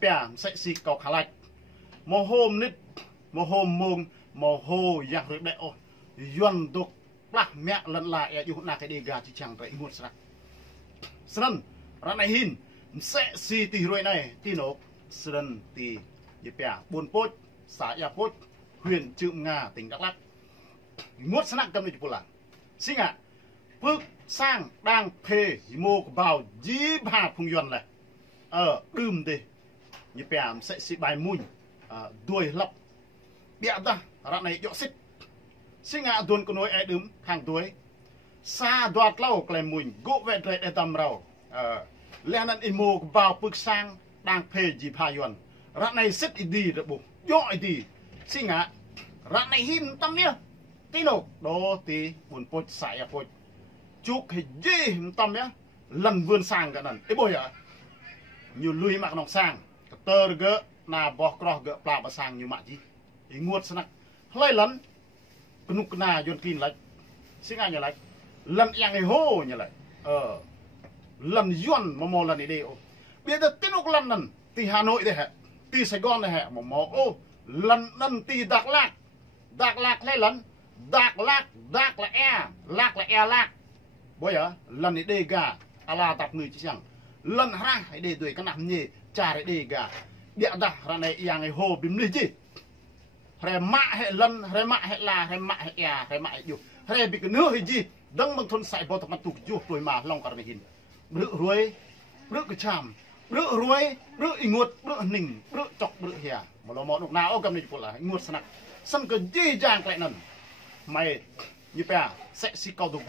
bè sẽ xì cầu khá lạch mồ hôm nít mồ hôm mông mồ hồ giặc rực đại ô yuan đục bạc mẹ lần lại ở chỗ nào cái đề gà chỉ chẳng vậy muôn sạch sân ra này hin sẽ xì tì rồi này tì nổ sân tì dịp bè buồn pốt xã ya pốt huyện Trượng Nga tỉnh Đắk Lắk muốt sẵn cầm đi chụp là xin ạ phước sang đang phê mô vào dí bà phùng yuan này đùm đi dịp bè sẽ xì bài mùi đuôi lọc bịa ta ra này dọ xích xin ngạ tuần có nói ai đứng hàng tuổi xa đoạt lâu cái mùi gỗ vẹn rệ để tầm rầu lẽ nên imo vào bức sang đang phê dịp hà yuan ra này xích đi được bụng dọi đi xin ngạ ra này hin tâm nhá tí nổ đó tí buồn pốt xài à pốt chúc hình gì tâm nhá lần vươn sang cả lần ấy bồi à nhiều lui mặc nòng sang tơ gỡ na bò cỏ gỡ pla bà sang như mạ gì ý nguột sẵn hơi lấn nục na yon clean lại xin ai nhờ lại lần yang ấy hô nhờ lại lần yuan mà mò lần này đi bây giờ tiếng nục lần lần thì Hà Nội đây hả thì Sài Gòn này hả mà mò lần lần thì Đắk Lắk hay lần Đắk Lắk là e lạc bây giờ lần này đi gà ala tập người chỉ chẳng lần hai hãy để đuổi cái nằm nhỉ trả để đi gà địa đặt ra này yang ấy hô bìm đi chứ hay mạ hay lần hay mạ hay là hay mạ hay e hay mạ hay dù hay bị cái nước hay gì đấng bằng thôn sải bao tập mặt tụt chuột rồi mà long cả này hình rửa ruồi rửa cái chàm rửa ruồi rửa ngột rửa nỉnh rửa chọc rửa hè mà nó món nào ô cầm này cũng là ngột sẵn sân cái gì giang lại nần mày như bè sẽ xí cầu đục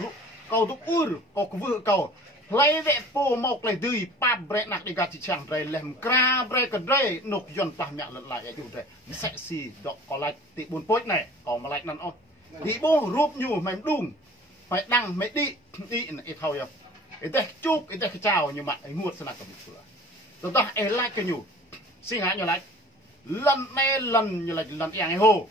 ur cầu vựa cầu lấy vẽ po mọc lại đuôi pa bre nạc đi gạt chỉ chẳng bre lem kra bre cái bre nục yon pa mẹ lật lại ở chỗ đây sẽ xì đọ có lại tị buồn pốt này có mà lại năn on tị bố rúp nhu mày đùng phải đăng mày đi này thôi à cái đây chúc cái đây chào như mà ấy nguột sân cầm sửa rồi ta ấy lại cái nhu xin hãy nhớ lại lần này lần như là lần yang hồ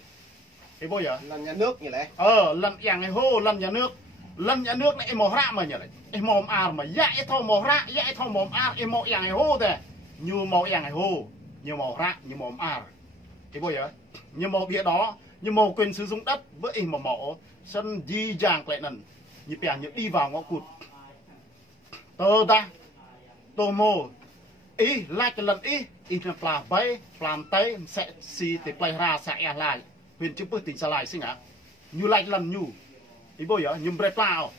cái bôi à lần nhà nước như này lần yang hồ lần nhà nước này mò rạ mà nhỉ lại em mò ar mà dạy thâu mò rạ dạy thâu mò ar em mò yang hồ thế như mò yang hồ như mò rạ như mò ar cái bôi à như mò bia đó như mò quyền sử dụng đất với em mò sân di giang lại nần như bè như đi vào ngõ cụt tơ ta tô mô ý lại cái lần ý là pla bay plam tây sẽ xì thì play ra sẽ lại huyền chữ bức tỉnh xa lại sinh ạ như lại lần nhu ý bôi à như bre plau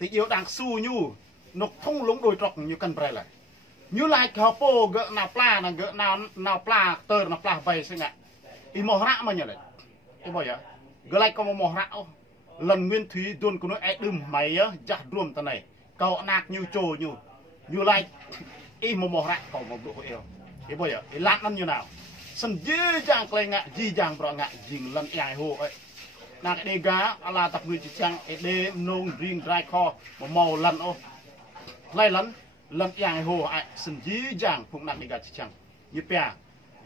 thì yếu đang su nhu nó không lúng đôi trọc như cần bre lại như lại cái po gỡ nào pla là gỡ nào pla tơ nào pla bay sinh ạ ý mò rạ mà nhỉ lại ý bôi à gỡ lại có mò rạ lần nguyên thúy đồn của nó ai đừng máy á chặt luôn tao này cậu nạc như trồ như lại ý mò rạ cậu một độ yêu ý bôi à ý lát năm như nào sân dễ dàng clay ngạ di dàng bọ ngạ dình lần ai hồ ấy nạc đê gá ala tập người chỉ chăng đê nông riêng dry kho một màu lần ô lay lần ai hồ ấy sân dễ dàng phụng nạc đê gá chỉ chăng như bè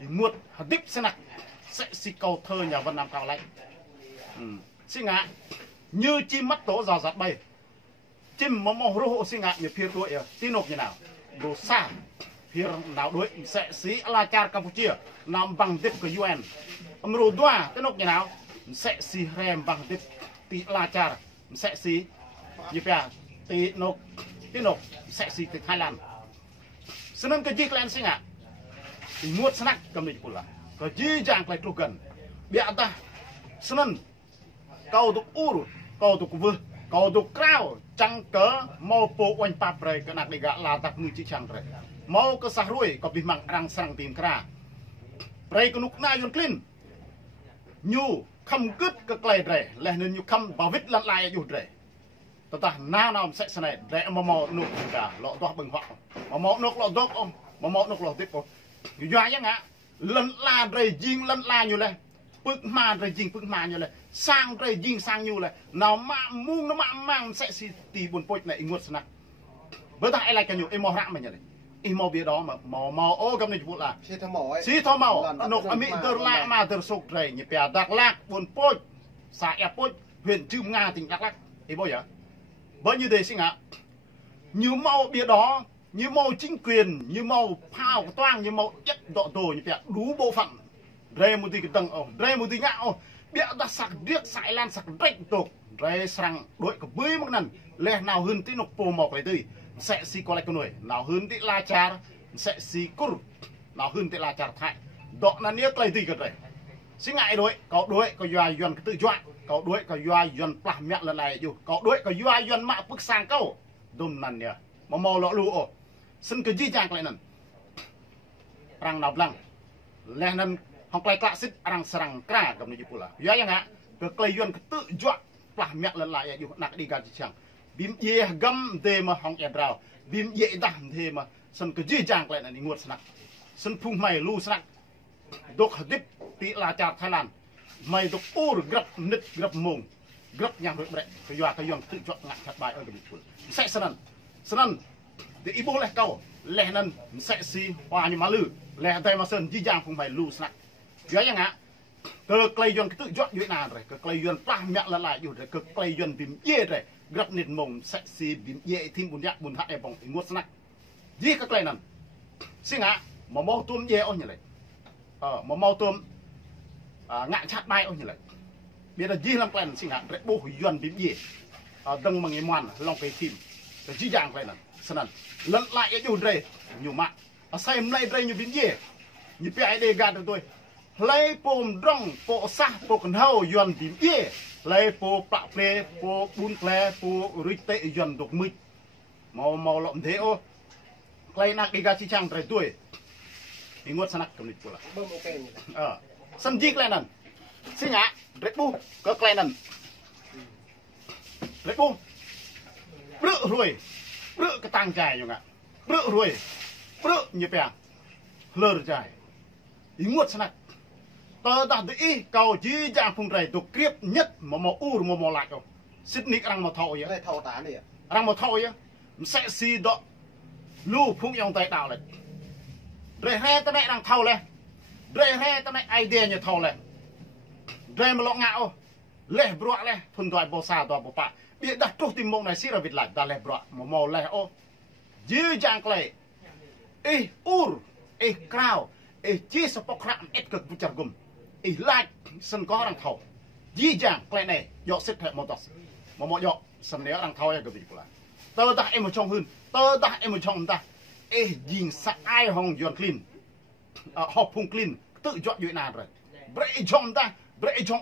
muột hạt đích sẽ nạc sẽ xì cầu thơ nhà Vân Nam cao lãnh xin ngạ như chim mắt tố giò giặt bay chim mà màu rô hộ xin ngạ như phía tuổi tin nộp như nào đồ xa phía nào đối sẽ xí ala char Campuchia nằm bằng tiếp của UN rồi đoa tin nộp như nào sẽ xí rem bằng tiếp tí ala char sẽ xí như phía tí nộp sẽ xí từ Thái Lan xin nên cái gì các em xin ngạ thì muốt snack cầm định của là có gì chẳng lại trục gần bịa ta xin cầu tục ur cầu tục vư cầu tục cao chẳng cớ mau po oanh pap rồi cái nạc đi gạ là tập người chỉ chẳng rồi mau cái sah ruồi có bị mặn răng sang tìm kra rồi cái nục na yon clean nhu khăm cứt cái clay rồi là nên nhu khăm bảo vít lăn lạiอยู่rồi ta nào sẽ thế này để mà mò nục cả lọ toa bừng họ mà mò nục lọ dốc ông mà mò nục lọ tiếp ông như vậy nhá ngã lần la rồi dinh lần la như này bước mà rồi dinh bước mà như này sang rồi dinh sang như này nào mà muông nó mà mang sẽ xì tì buồn pôi này nguột snak với ta ai lại cái nhiều em mò rạng mà như này em mò bia đó mà mò ô cầm này vụ là xí thò màu nục ami tơ la mà tơ sục rồi như bè Đắk Lắk buồn pôi xã ép pôi huyện Trương Nga tỉnh Đắk Lắk em bao giờ bao nhiêu đây xin ạ nhiều màu bia đó như màu chính quyền như màu phao toang như màu chất độ tổ như vậy đủ bộ phận rê một tí cái tầng rê một tí ngạo bịa đã sạc điếc sải lan sạc rách tục rê sang đội có bơi một lần lẽ nào hơn tí nộp bồ mọc lại tươi sẽ si có lại con nuôi nào hơn tí la char sẽ si cur nào hơn tí la char thay đó là niếc lại tươi cái này xin ngại đối có doai yuan tự chọn có đối có doai yuan plah mẹ lần này dù có đối có doai yuan mạ bức sang câu đùm nằn nhỉ mà màu lọ lụa sân cái gì chàng lại nằn răng nọc lăng lẽ nằn học lại cạ xích răng sarang kra cầm này pula ya yang ạ cái cây yuan tự chọn plah mẹ lần lại dù nặng đi gà chàng bím ye gam de mà hong e rào bím ye đam de mà sân cái gì chàng lại nằn nguột snak sân phung mày lu snak đục đít tí là chả Thái Lan mày đục ur grab nứt grab mông grab nhang rồi đấy cái doa tự chọn ngặt chặt bài ở cái địa sẽ sân để ibu leh kau leh nan sẽ si hoa như má lư leh tay mà sơn di giang không phải lu snack cái yang ạ cái cây doan tự chọn như nào rồi cái cây doan plah mẹ là lại rồi cái cây doan bìm ye rồi grab nứt mông sẽ si bìm ye thêm bún yak bún hạt em bông ngốt snack gì cái cây nan xin ạ mà mau tuôn ye ôi như này mà mau tôm ngạn chặt bay ôi như vậy biết là gì làm quen sinh hạn bố hủy yuan đến gì đằng mà nghe ngoan lòng cái tim cái gì dạng vậy nè sân lần lại cái nhiều đây nhiều mạng xem này đây nhiều biến gì như cái đây gạt được tôi lấy pom rong po sa po cần hao yuan đến gì lấy po bạc ple po bún ple po rite yuan đục mít mau lộn thế ô cái nạc đi gạt chi chang trời tuổi ingat sanak kemudian pula. Semji kelainan. Singa, rebu ke kelainan. Rebu. Bruk ruồi. Bruk ke tang jai juga. Bruk ruồi. Bruk nyepeng. Lur jai. Ingat sanak. Tơ dah di kau ji jang phung rai tu kriep nhất mà ur mà lại không. Sydney rang mà thau ya. Thau tá này. Rang mà thau ya. Sẽ si đó. Lu phung yang tai đào lại. Rồi he ta mẹ đang thâu lên, rồi he ta mẹ idea như thâu lên, rồi mà lọ ngạo, lẹ bọa lên, thuần thoại bò sa toa bò pa, biết đặt trúc tim mông này xí ra vịt lại, ta lẹ bọa, mà mò lẹ ô, dư giang clay, ur, crowd, chia sẻ bọc rạm ít cực bút chặt gum, lại sân có đang thâu, dư giang clay này, dọ xích hệ mô tos, mà mò dọ sân nếu đang thâu ya cái gì cũng là, tơ ta em ở trong hơn, tơ ta em ở trong ta. Jing sa ai hong yuan clean họp phung clean tự chọn như nào rồi bệ trong ta bệ trong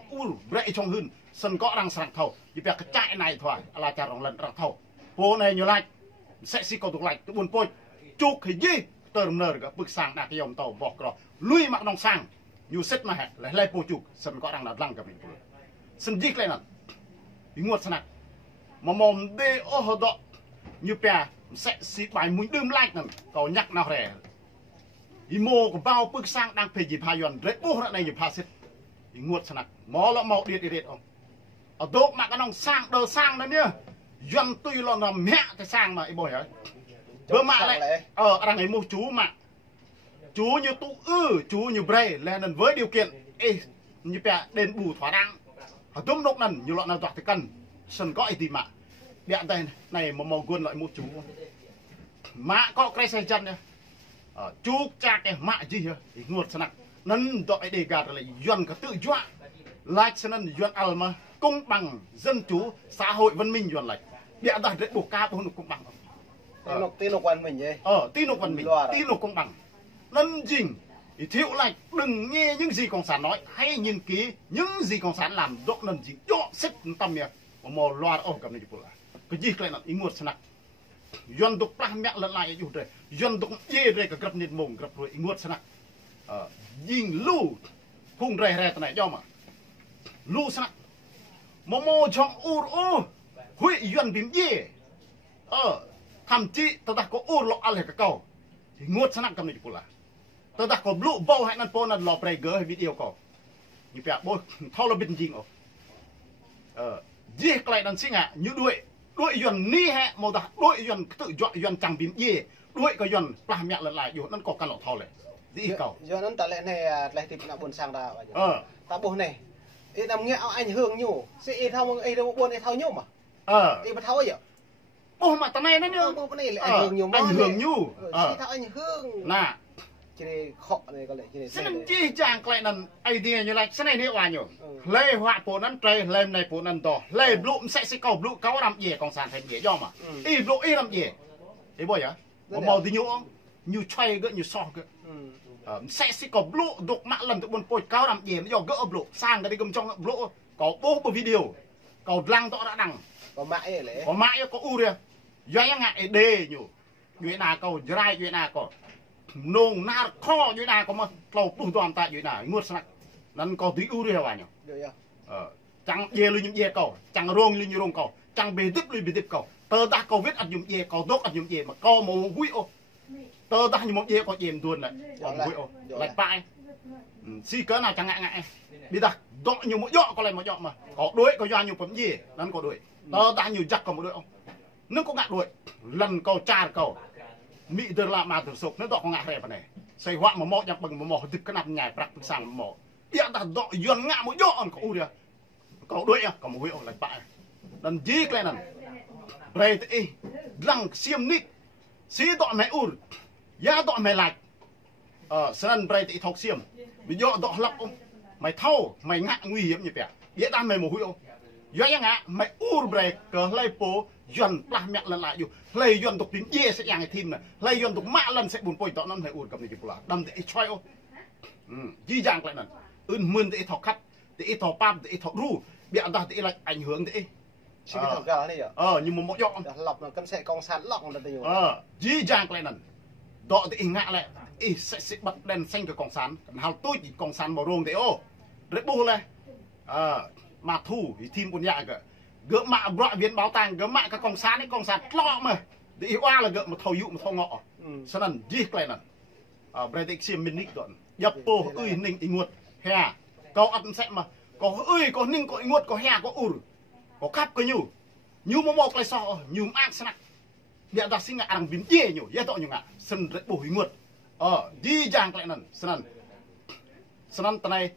bệ trong hơn sân có đang sẵn thầu như việc cái chạy này thôi là chả rong lần răng thầu phố này nhiều lạnh sẽ xí cầu tục lạnh tự buồn pôi chụp cái gì tờm nở cái bực sang đạt cái dòng tàu vọt rồi lui mặc đồng sang nhiều xích mà lại lấy po chụp sân có đang là lăng cả mình sân dích lên nè nguột sân này mà mồm đê ô hồ đọ như bè sẽ xí bài mũi đơm lạnh nè có nhắc nào rẻ mô của bao bước sang đang phải dịp hai yuan rết bố ra này dịp hai xích nguột sẵn nạc mó lọ màu điệt không ở đốt mà cái nông sang đờ sang đó nhá yuan tuy lo là mẹ cái sang mà bồi hả bữa mạ lại đang ấy mua chú mà chú như tụ chú như bray lên với điều kiện như bè đền bù thỏa đáng ở tôm nốc nần như lọ nào toạc thì cần sân có ai tìm mà điện tay này mà màu quân lại mua chú mạ có cái xe chân nha chú cha cái mạ gì hả nguột sẵn nặng nâng tội đề gạt lại yuan cái tự dọa lại sẵn nâng yuan al mà công bằng dân chủ xã hội văn minh yuan lại điện tay để buộc ca bốn công bằng tin lục văn mình vậy tin lục văn minh tin lục công bằng nâng dình thiếu lại đừng nghe những gì cộng sản nói hay nhìn ký những gì cộng sản làm độ lần gì dọ xích tâm miệng mà mò loa cầm này chụp lại cái gì cái này là nguột sẵn nặng yuan đục plah mẹ lần lạiอยู่rồi yuan đục ye rồi cái gặp nịt mông gặp rồi nguột sẵn nặngยิง lu phung rè rè này do mà lu sẵn nặng mò trong hui yuan bìm ye thậm chí tao đã có lọ ăn cái cầu thì nguột sẵn nặng cầm này chụp lại tao đã có lu bao hay năn po năn lọ play gỡ hay video cầu như vậy bôi thao là bình jing gì cái này năn sinh à như đuổi yuan ni hẹ màu da đuổi yuan tự chọn yuan chẳng bím ye đuổi cái yuan plah mẹ lần lại yuan nó có căn lọ thau này gì cầu yuan nó tại lẽ này lại tìm là buồn sang ra ta buồn này thì làm nghe ảnh hưởng nhiều sẽ thao đâu buồn thao nhau mà thì mà thao ấy bố mà tao này nó nhớ bố này lại ảnh hưởng nhu chỉ thao ảnh hưởng nè chỉ để họ này có lẽ chỉ để xin chi chàng lại là idea như này xin này nhiều nhiều lê họa phố nắn trai lên này phố nắn to lê blue sẽ cầu blue cáo làm gì còn sản thành gì do mà y blue y làm gì thế bây giờ màu thì nhũ như chay gỡ như so gỡ sẽ cầu blue đục mạ lần tụi buồn phôi cáo làm gì nó do gỡ blue sang cái đi cầm trong blue có bố một video cầu lăng tọa đã đằng có mãi có u đi doanh ngại đề nhủ như nào cầu drai như nào có nông na kho như nào có mà cầu bùn toàn tại như nào ngược sạch nên có tí ưu đi hả nhỉ chẳng dê lưu những dê cầu chẳng rong lưu như rong cầu chẳng bề tiếp lưu bề tiếp cầu tơ ta cầu viết ăn dùng dê cầu tốt ăn dùng dê mà co một quý ô tơ ta như một dê có dèm tuôn lại quý ô lại bại si cỡ nào chẳng ngại đi đặt dọ nhiều một dọ có lại một dọ mà có đuổi có do nhiều phẩm gì nên có đuổi tơ ta nhiều giặc có một đuổi không nước có ngại đuổi lần cầu trà cầu mỹ từ làm mà từ sụp nó đọ có ngại này này xây hoạn mà mò nhập bằng mà mò từ cái nắp nhảy bạc từ sang mò hiện ta đọ dần ngã một dọ có u đi có đuổi có một huyện lại bại lần gì cái này đây thì răng xiêm nít xí đọ mẹ u giá đọ mẹ lạch sân đây thì thọc xiêm bị dọ đọ lọc ông mày thâu mày ngã nguy hiểm như vậy địa đam mày một huyện doanh ngã mày u đây cờ lây phố dần là mẹ lần lại dù lây dần tục tiếng dê sẽ dạng thêm này lây dần tục mạ lần sẽ buồn phôi tọ nó phải uổng cầm này kịp là đâm để choy ô di dạng lại này mươn để thọ khắt để thọ pam để thọ ru bịa ta để lại ảnh hưởng để chỉ cái thọ gà này nhưng mà một dọn lọc là cân sẽ con sán lọc là tình di dạng lại này đọ để ngã lại sẽ bật đèn xanh cái con sán hào tôi chỉ con sán màu rồng để ô đấy bu này mà thu thì thêm con nhại cả gỡ mạ gọi viên báo tàng gỡ mạ các con sán lo mà để oa là gỡ một thầu dụ một thầu ngọ sau đó gì cái này bây giờ xem mình nick đoạn nhập tô ơi ninh ý nguột hè câu ăn sẽ mà có ơi có ninh có ý nguột có hè có ur có khắp có nhu một lại so nhu ăn snack điện đặt sinh ngạ ăn biến dê nhủ dê tội nhủ ngạ sân rất bổ ý nguột đi giang lại nè sân tận này